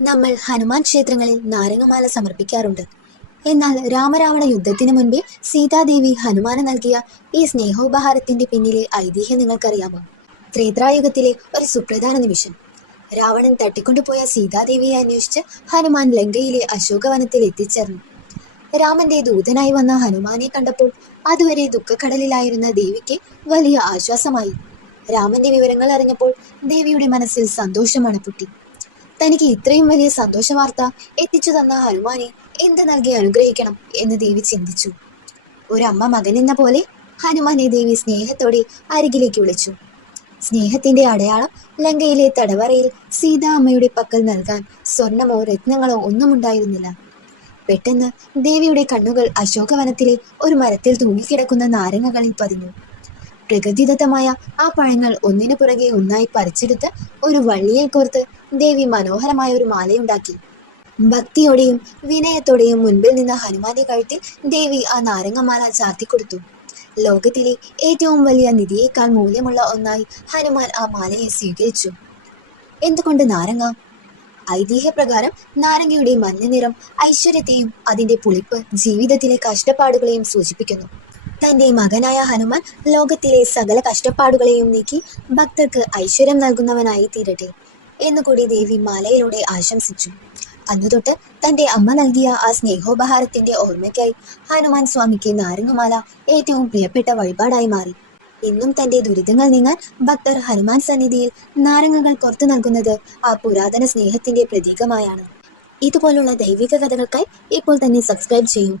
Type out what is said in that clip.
നമ്മൾ ഹനുമാൻ ക്ഷേത്രങ്ങളിൽ നാരങ്ങമാല സമർപ്പിക്കാറുണ്ട്. എന്നാൽ രാമരാവണ യുദ്ധത്തിന് മുൻപേ സീതാദേവി ഹനുമാന് നൽകിയ ഈ സ്നേഹോപഹാരത്തിന്റെ പിന്നിലെ ഐതിഹ്യം നിങ്ങൾക്കറിയാമോ? ത്രേത്രായുഗത്തിലെ ഒരു സുപ്രധാന നിമിഷം. രാവണൻ തട്ടിക്കൊണ്ടുപോയ സീതാദേവിയെ അന്വേഷിച്ച് ഹനുമാൻ ലങ്കയിലെ അശോകവനത്തിൽ എത്തിച്ചേർന്നു. രാമന്റെ ദൂതനായി വന്ന ഹനുമാനെ കണ്ടപ്പോൾ അതുവരെ ദുഃഖക്കടലിലായിരുന്ന ദേവിക്ക് വലിയ ആശ്വാസമായി. രാമന്റെ വിവരങ്ങൾ അറിഞ്ഞപ്പോൾ ദേവിയുടെ മനസ്സിൽ സന്തോഷം അണപ്പൊട്ടി തനിക്ക് ഇത്രയും വലിയ സന്തോഷ വാർത്ത എത്തിച്ചു തന്ന ഹനുമാനെ എന്ത് നൽകി അനുഗ്രഹിക്കണം എന്ന് ദേവി ചിന്തിച്ചു. ഒരമ്മ മകനെന്ന പോലെ ഹനുമാനെ ദേവി സ്നേഹത്തോടെ അരികിലേക്ക് വിളിച്ചു. സ്നേഹത്തിന്റെ അടയാളം ലങ്കയിലെ തടവറയിൽ സീതാ അമ്മയുടെ പക്കൽ നൽകാൻ സ്വർണമോ രത്നങ്ങളോ ഒന്നും ഉണ്ടായിരുന്നില്ല പെട്ടെന്ന് ദേവിയുടെ കണ്ണുകൾ അശോകവനത്തിലെ ഒരു മരത്തിൽ തൂങ്ങിക്കിടക്കുന്ന നാരങ്ങകളിൽ പതിഞ്ഞു. പ്രകൃതിദത്തമായ ആ പഴങ്ങൾ ഒന്നിനു പുറകെ ഒന്നായി പറിച്ചെടുത്ത് ഒരു വള്ളിയിൽ കോർത്ത് ദേവി മനോഹരമായ ഒരു മാലയുണ്ടാക്കി. ഭക്തിയോടെയും വിനയത്തോടെയും മുൻപിൽ നിന്ന ഹനുമാന്റെ കഴുത്തിൽ ദേവി ആ നാരങ്ങമാല ചാർത്തിക്കൊടുത്തു. ലോകത്തിലെ ഏറ്റവും വലിയ നിധിയേക്കാൾ മൂല്യമുള്ള ഒന്നായി ഹനുമാൻ ആ മാലയെ സ്വീകരിച്ചു. എന്തുകൊണ്ട് നാരങ്ങ? ഐതിഹ്യപ്രകാരം നാരങ്ങയുടെ മഞ്ഞ നിറം ഐശ്വര്യത്തെയും അതിന്റെ പുളിപ്പ് ജീവിതത്തിലെ കഷ്ടപ്പാടുകളെയും സൂചിപ്പിക്കുന്നു. തന്റെ മകനായ ഹനുമാൻ ലോകത്തിലെ സകല കഷ്ടപ്പാടുകളെയും നീക്കി ഭക്തർക്ക് ഐശ്വര്യം നൽകുന്നവനായി തീരട്ടെ. എന്നുകൂടി ദേവി മാലയിലൂടെ ആശംസിച്ചു. അന്നുതൊട്ട് തന്റെ അമ്മ നൽകിയ ആ സ്നേഹോപഹാരത്തിന്റെ ഓർമ്മയ്ക്കായി ഹനുമാൻ സ്വാമിക്ക് നാരങ്ങമാല ഏറ്റവും പ്രിയപ്പെട്ട വഴിപാടായി മാറി. ഇന്നും തന്റെ ദുരിതങ്ങൾ നീങ്ങാൻ ഭക്തർ ഹനുമാൻ സന്നിധിയിൽ നാരങ്ങകൾ കൊർത്തു നൽകുന്നത് ആ പുരാതന സ്നേഹത്തിന്റെ പ്രതീകമായാണ്. ഇതുപോലുള്ള ദൈവിക കഥകൾക്കായി ഇപ്പോൾ തന്നെ സബ്സ്ക്രൈബ് ചെയ്യൂ.